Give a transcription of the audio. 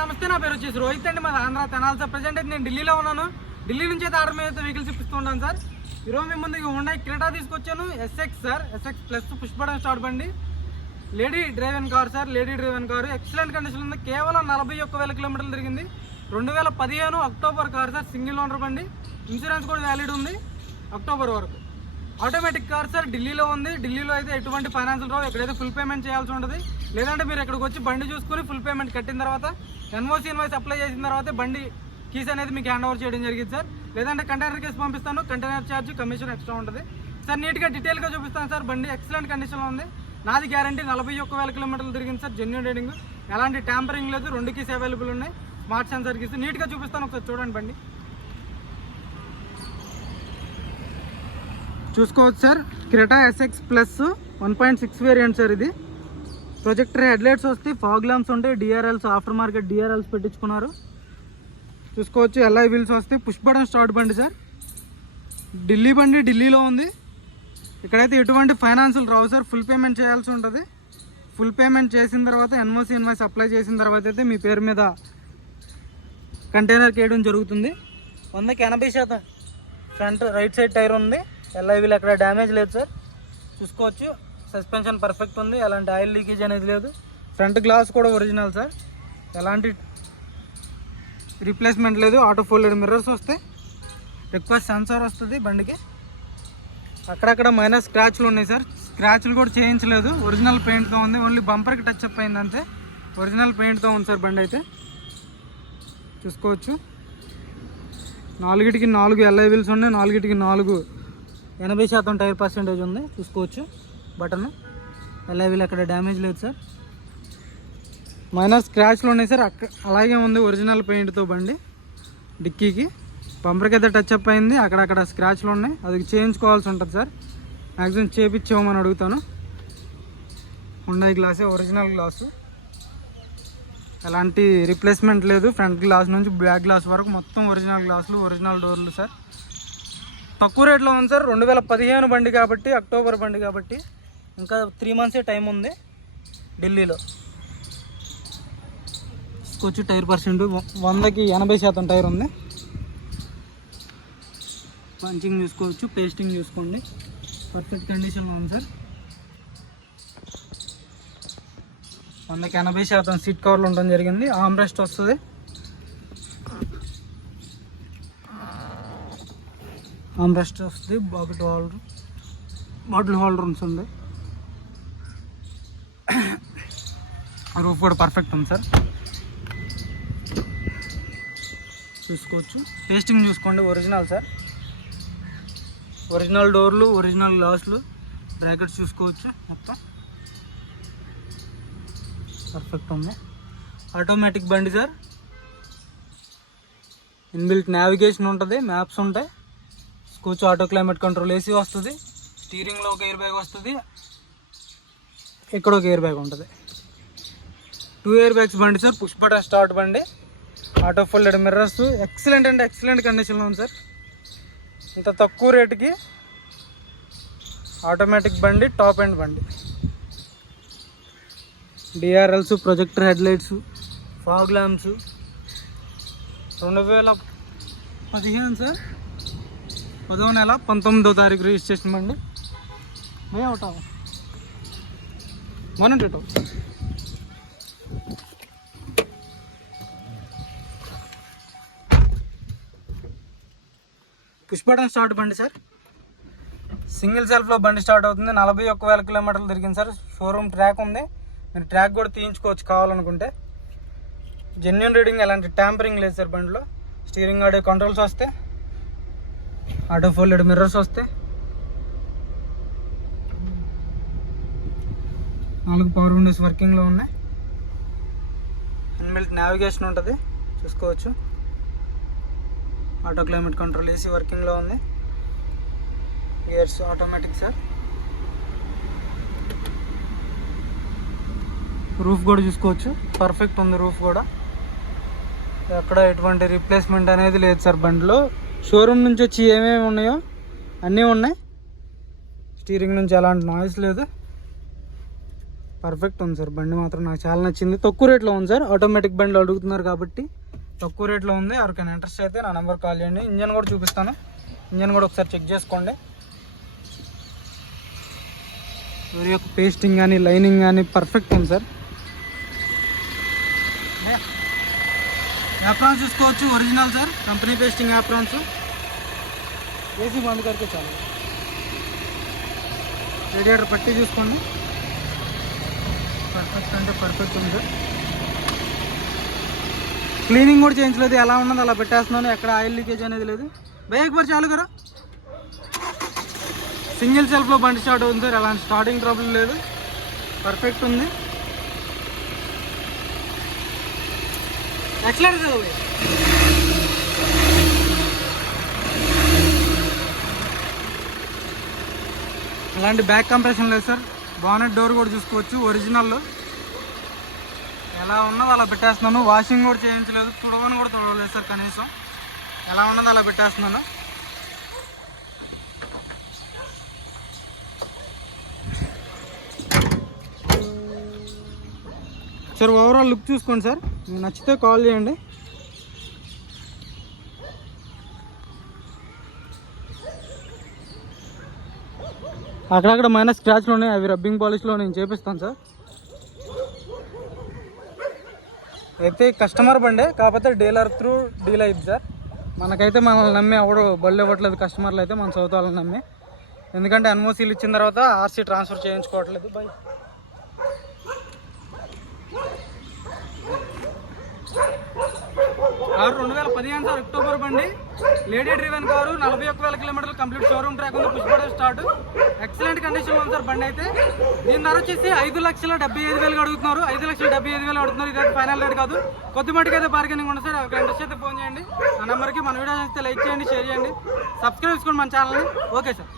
నమస్తే, నా పేరు వచ్చేసి రోహిత్ అండి, మాది ఆంధ్ర తెనాలి సార్. ప్రజెంట్ అయితే నేను ఢిల్లీలో ఉన్నాను. ఢిల్లీ నుంచి అయితే ఆర్డర్ మీద వెహికల్స్ ఇప్పిస్తూ ఉంటాను సార్. ఈరోజు మీ ముందుకి హుండాయ్ క్రెటా తీసుకొచ్చాను. SX sir, SX plus push button start బండి, lady driven car sir. Lady driven car excellent condition ఉంది. కేవలం 41,000 కిలోమీటర్లు తిరిగింది. 2015 October car sir. Single owner బండి, ఇన్సూరెన్స్ కూడా వ్యాలిడ్ ఉంది అక్టోబర్ వరకు. Automatic car sir. ఢిల్లీలో ఉంది. ఢిల్లీలో అయితే ఎటువంటి ఫైనాన్షియల్ రావు. ఎక్కడైతే ఫుల్ పేమెంట్ చేయాల్సి ఉంటుంది. లేదంటే మీరు ఇక్కడికి వచ్చి బండి చూసుకుని ఫుల్ పేమెంట్ కట్టిన తర్వాత ఎన్ఓసి ఇన్వాయిస్ అప్లై చేసిన తర్వాత బండి కీస్ అనేది మీకు హ్యాండ్ ఓవర్ చేయడం జరిగింది సార్. లేదంటే కంటైనర్ కేసు పంపిస్తాను. కంటైనర్ ఛార్జ్ కమిషన్ ఎక్స్ట్రా ఉంటుంది సార్. నీట్గా డీటెయిల్గా చూపిస్తాను సార్. బండి ఎక్సలెంట్ కండిషన్లో ఉంది. నాది గ్యారంటీ 41,000 కిలోమీటర్లు తిరిగింది సార్. జెన్యూన్ రైడింగ్, ఎలాంటి ట్యాంపరింగ్ లేదు. 2 కీస్ అవైలబుల్ ఉన్నాయి. Smart sensor keys. నీట్గా చూపిస్తాను, ఒకసారి చూడండి. బండి చూసుకోవచ్చు sir. Creta SX plus 1.6 variant sir. ఇది ప్రొజెక్టర్ హెడ్లైట్స్ వస్తాయి, ఫాగ్ ల్యాంప్స్ ఉంటాయి, డిఆర్ఎల్స్ ఆఫ్టర్ మార్కెట్ డిఆర్ఎల్స్ పెట్టించుకున్నారు. చూసుకోవచ్చు. ఎల్ఐ వీల్స్ వస్తాయి. పుష్ బటన్ స్టార్ట్ బండి సార్. ఢిల్లీ బండి, ఢిల్లీలో ఉంది. ఇక్కడైతే ఎటువంటి ఫైనాన్షియల్ రావు సార్. ఫుల్ పేమెంట్ చేయాల్సి ఉంటుంది. ఫుల్ పేమెంట్ చేసిన తర్వాత ఎన్ఓసి ఇన్వాయిస్ అప్లై చేసిన తర్వాత అయితే మీ పేరు మీద కంటైనర్ వేయడం జరుగుతుంది. 100కి 80% ఫ్రంట్ రైట్ సైడ్ టైర్ ఉంది. ఎల్ఐ వీల్ ఎక్కడ డ్యామేజ్ లేదు సార్. చూసుకోవచ్చు. సస్పెన్షన్ పర్ఫెక్ట్ ఉంది. ఎలాంటి ఆయిల్ లీకేజ్ అనేది లేదు. ఫ్రంట్ గ్లాస్ కూడా ఒరిజినల్ సార్. ఎలాంటి రీప్లేస్మెంట్ లేదు. ఆటో ఫోల్డెడ్ మిర్రర్స్ వస్తాయి. రిక్వెస్ట్ సెన్సార్ వస్తుంది బండికి. అక్కడక్కడ మైనర్ స్క్రాచ్లు ఉన్నాయి సార్. స్క్రాచ్లు కూడా చేయించలేదు. ఒరిజినల్ పెయింట్తో ఉంది. ఓన్లీ బంపర్కి టచ్ అప్ అయింది అంతే. ఒరిజినల్ పెయింట్తో ఉంది సార్ బండి అయితే. చూసుకోవచ్చు. 4కి 4 ఎల్ఐ వీల్స్ ఉన్నాయి. 4కి 4 80% టైర్ పర్సెంటేజ్ ఉంది. చూసుకోవచ్చు. బటన్ ఎల్ఐ వీల్ అక్కడ డ్యామేజ్ లేదు సార్. మైనర్ స్క్రాచ్లు ఉన్నాయి సార్. అలాగే ఉంది ఒరిజినల్ పెయింట్తో బండి. డిక్కీకి బంపర్కి అయితే టచ్ అప్ అయింది. అక్కడక్కడ స్క్రాచ్లు ఉన్నాయి. అది చేయించుకోవాల్సి ఉంటుంది సార్. మ్యాక్సిమం చేయించేమని అడుగుతాను. హుండాయ్ గ్లాసే, ఒరిజినల్ గ్లాసు. ఎలాంటి రీప్లేస్మెంట్ లేదు. ఫ్రంట్ గ్లాస్ నుంచి బ్యాక్ గ్లాస్ వరకు మొత్తం ఒరిజినల్ గ్లాసులు, ఒరిజినల్ డోర్లు సార్. తక్కువ రేట్లో ఉంది సార్. 2015 బండి కాబట్టి, అక్టోబర్ బండి కాబట్టి ఇంకా 3 మంత్సే టైం ఉంది ఢిల్లీలో. తీసుకొచ్చి టైర్ పర్సెంట్ 100కి 80% టైర్ ఉంది. పంచింగ్ చూసుకోవచ్చు. పేస్టింగ్ చూసుకోండి. పర్ఫెక్ట్ కండిషన్లో ఉంది సార్. 100కి 80% సీట్ కవర్లు ఉండడం జరిగింది. ఆర్మ్రెస్ట్ వస్తుంది. ఆర్మ్రెస్ట్ వస్తుంది. బాటిల్ హోల్డర్స్ ఉంది. రూఫ్ కూడా పర్ఫెక్ట్ ఉంది సార్. చూసుకోవచ్చు. పేస్టింగ్ చూసుకోండి. Original sir. ఒరిజినల్ డోర్లు, ఒరిజినల్ గ్లాసులు, బ్రాకెట్స్ చూసుకోవచ్చు. మొత్తం పర్ఫెక్ట్ ఉంది. ఆటోమేటిక్ బండి సార్. ఇన్బిల్ట్ నావిగేషన్ ఉంటుంది, మ్యాప్స్ ఉంటాయి. చూసుకోవచ్చు. ఆటో క్లైమేట్ కంట్రోల్, ఏసీ వస్తుంది. స్టీరింగ్లో ఒక ఎయిర్ బ్యాగ్ వస్తుంది. ఇక్కడ ఒక ఎయిర్ బ్యాగ్ ఉంటుంది. 2 ఎయిర్ బ్యాగ్స్ బండి సార్. పుష్ బటన్ స్టార్ట్ బండి. Auto folded mirrors. ఎక్సలెంట్ అంటే ఎక్సలెంట్ కండిషన్లో ఉంది సార్. ఇంత తక్కువ రేటుకి ఆటోమేటిక్ బండి, టాప్ ఎండ్ బండి. DRLs, projector headlights, fog lamps. 2015 sir. 10వ నెల 19వ తారీఖు రిజిస్ట్రేషన్ బండి. మే అవుతా మనం టూ పుష్ బటన్ స్టార్ట్ బండి సార్. సింగిల్ సెల్ఫ్లో బండి స్టార్ట్ అవుతుంది. 41,000 కిలోమీటర్లు తిరిగింది సార్. షోరూమ్ ట్రాక్ ఉంది. మీరు ట్రాక్ కూడా తీయించుకోవచ్చు కావాలనుకుంటే. జెన్యూన్ రీడింగ్, ఎలాంటి ట్యాంపరింగ్ లేదు సార్ బండిలో. స్టీరింగ్ ఆడియో కంట్రోల్స్ వస్తాయి. ఆటో ఫోల్డెడ్ మిర్రర్స్ వస్తాయి. 4 పవర్ విండోస్ వర్కింగ్లో ఉన్నాయి. ఇన్బిల్ట్ నావిగేషన్ ఉంటుంది. చూసుకోవచ్చు. ఆటో క్లైమేట్ కంట్రోల్, ఏసీ వర్కింగ్లో ఉంది. Gears automatic sir. రూఫ్ కూడా చూసుకోవచ్చు. పర్ఫెక్ట్ ఉంది రూఫ్ కూడా. ఎక్కడ ఎటువంటి రీప్లేస్మెంట్ అనేది లేదు సార్ బండిలో. షోరూమ్ నుంచి వచ్చి ఏమేమి ఉన్నాయో అన్నీ ఉన్నాయి. స్టీరింగ్ నుంచి ఎలాంటి నాయిస్ లేదు. పర్ఫెక్ట్ ఉంది సార్. బండి మాత్రం నాకు చాలా నచ్చింది. తక్కువ రేట్లో ఉంది సార్. ఆటోమేటిక్ బండ్లు అడుగుతున్నారు కాబట్టి తక్కువ రేట్లో ఉంది. ఎవరికైనా ఇంట్రెస్ట్ అయితే నా నెంబర్ కాల్ చేయండి. ఇంజన్ కూడా చూపిస్తాను. ఇంజన్ కూడా ఒకసారి చెక్ చేసుకోండి. వీరి యొక్క పేస్టింగ్ కానీ లైనింగ్ కానీ పర్ఫెక్ట్ ఉంది సార్. యాప్రాన్స్ చూసుకోవచ్చు, original sir. Company pasting aprons. AC బంద్ కరికే చాలు. రేడియేటర్ పట్టి చూసుకోండి. పర్ఫెక్ట్ అంటే పర్ఫెక్ట్ ఉంది సార్. క్లీనింగ్ కూడా చేయించలేదు. ఎలా ఉన్నది అలా పెట్టేస్తున్నాను. ఎక్కడ ఆయిల్ లీకేజ్ అనేది లేదు. బైక్ పర్ చాలు కదా. సింగిల్ సెల్ఫ్లో బండి స్టార్ట్ అవుతుంది సార్. అలాంటి స్టార్టింగ్ ట్రబుల్ లేదు. పర్ఫెక్ట్ ఉంది. Excellent sir. అలాంటి బ్యాక్ కంప్రెషన్ లేదు సార్. బానెట్ డోర్ కూడా చూసుకోవచ్చు, ఒరిజినల్. ఎలా ఉన్నదో అలా పెట్టేస్తున్నాను. వాషింగ్ కూడా చేయించలేదు, తుడవని కూడా తుడవలేదు సార్. కనీసం ఎలా ఉన్నదో అలా పెట్టేస్తున్నాను. సార్ ఓవరాల్ లుక్ చూసుకోండి సార్. మీకు నచ్చితే కాల్ చేయండి. అక్కడక్కడ మైనస్ స్క్రాచ్లు ఉన్నాయి, అవి రబ్బింగ్ పాలిష్లో నేను చేపిస్తాను సార్. అయితే కస్టమర్ బండే, కాకపోతే డీలర్ త్రూ డీల్ అయింది సార్. మనకైతే మనల్ని నమ్మి ఎవడు బళ్ళు ఇవ్వట్లేదు. కస్టమర్లు అయితే మన చదువుతా వాళ్ళని నమ్మి. ఎందుకంటే ఎన్ఓసీలు ఇచ్చిన తర్వాత ఆర్సీ ట్రాన్స్ఫర్ చేయించుకోవట్లేదు. బై 2015 సార్, అక్టోబర్ బండి. Lady driven car. 41,000 కిలోమీటర్లు కంప్లీట్. షోరూమ్ ట్రాక్ ఉంది. పుష్పడ స్టార్ట్. ఎక్సలెంట్ కండిషన్ ఉంది సార్ బండి అయితే. దీని ధర వచ్చేసి 5,75,000 అడుగుతున్నారు. 5,75,000 అడుగుతున్నారు. ఇది ఫైనల్ రేట్ కాదు. కొద్ది మటుకు అయితే బార్గెనింగ్ ఉంది సార్. ఒక ఇంట్రెస్ట్ అయితే ఫోన్ చేయండి. ఆ నెంబర్కి మన వీడియో అయితే లైక్ చేయండి, షేర్ చేయండి, సబ్స్క్రైబ్ చేసుకోండి మన ఛానల్ని. Okay sir.